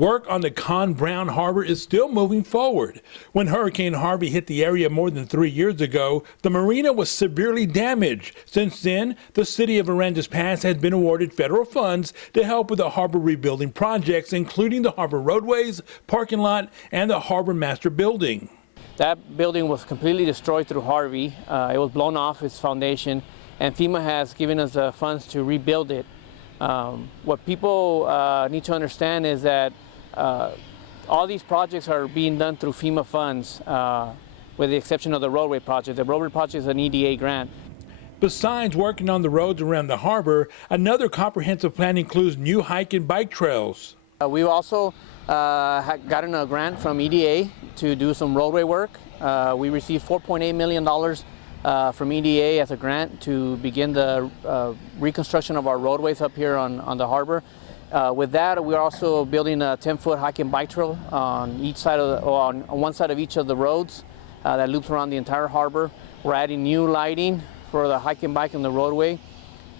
Work on the Conn Brown Harbor is still moving forward. When Hurricane Harvey hit the area more than 3 years ago, the marina was severely damaged. Since then, the city of Aransas Pass has been awarded federal funds to help with the harbor rebuilding projects, including the harbor roadways, parking lot, and the harbor master building. That building was completely destroyed through Harvey. It was blown off its foundation, and FEMA has given us the funds to rebuild it. What people need to understand is that all these projects are being done through FEMA funds, with the exception of the roadway project. The roadway project is an EDA grant. Besides working on the roads around the harbor, another comprehensive plan includes new hike and bike trails. We've also gotten a grant from EDA to do some roadway work. We received $4.8 million from EDA as a grant to begin the reconstruction of our roadways up here on the harbor. With that, we're also building a 10-foot hike and bike trail on each side on one side of each of the roads that loops around the entire harbor. We're adding new lighting for the hike and bike on the roadway,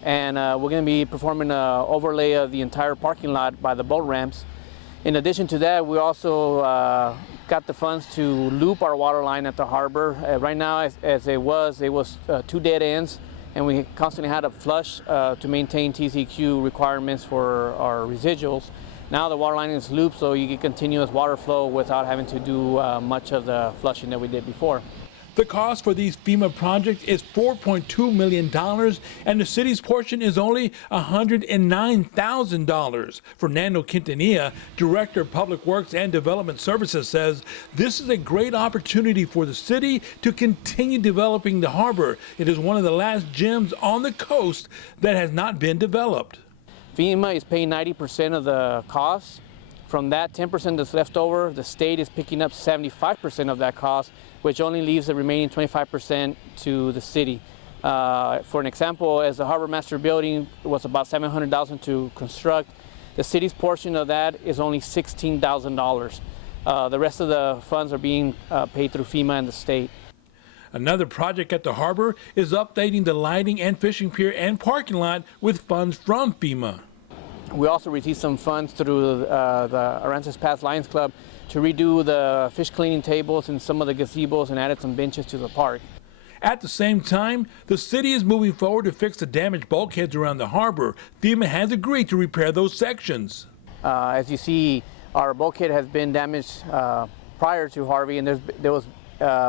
and we're going to be performing an overlay of the entire parking lot by the boat ramps. In addition to that, we also got the funds to loop our water line at the harbor. Right now, as it was 2 dead ends, and we constantly had to flush to maintain TCQ requirements for our residuals. Now the water line is looped, so you get continuous water flow without having to do much of the flushing that we did before. The cost for these FEMA projects is $4.2 million, and the city's portion is only $109,000. Fernando, Quintanilla, Director of Public Works and Development Services, says this is a great opportunity for the city to continue developing the harbor. It is one of the last gems on the coast that has not been developed. FEMA is paying 90% of the cost. From that 10% that's left over, the state is picking up 75% of that cost, which only leaves the remaining 25% to the city. For an example, as the harbor master building was about $700,000 to construct, the city's portion of that is only $16,000. The rest of the funds are being paid through FEMA and the state. Another project at the harbor is updating the lighting and fishing pier and parking lot with funds from FEMA. We also received some funds through the Aransas Pass Lions Club to redo the fish cleaning tables and some of the gazebos and added some benches to the park. At the same time, the city is moving forward to fix the damaged bulkheads around the harbor. FEMA has agreed to repair those sections. As you see, our bulkhead has been damaged prior to Harvey, and there was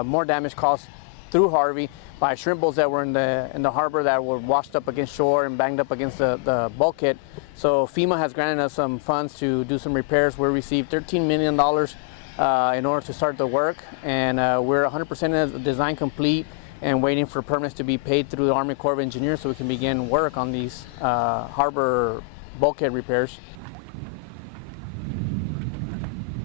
more damage caused through Harvey by shrimp bowls that were in the harbor that were washed up against shore and banged up against the bulkhead. So FEMA has granted us some funds to do some repairs. We received $13 million in order to start the work, and we're 100% design complete and waiting for permits to be paid through the Army Corps of Engineers so we can begin work on these harbor bulkhead repairs.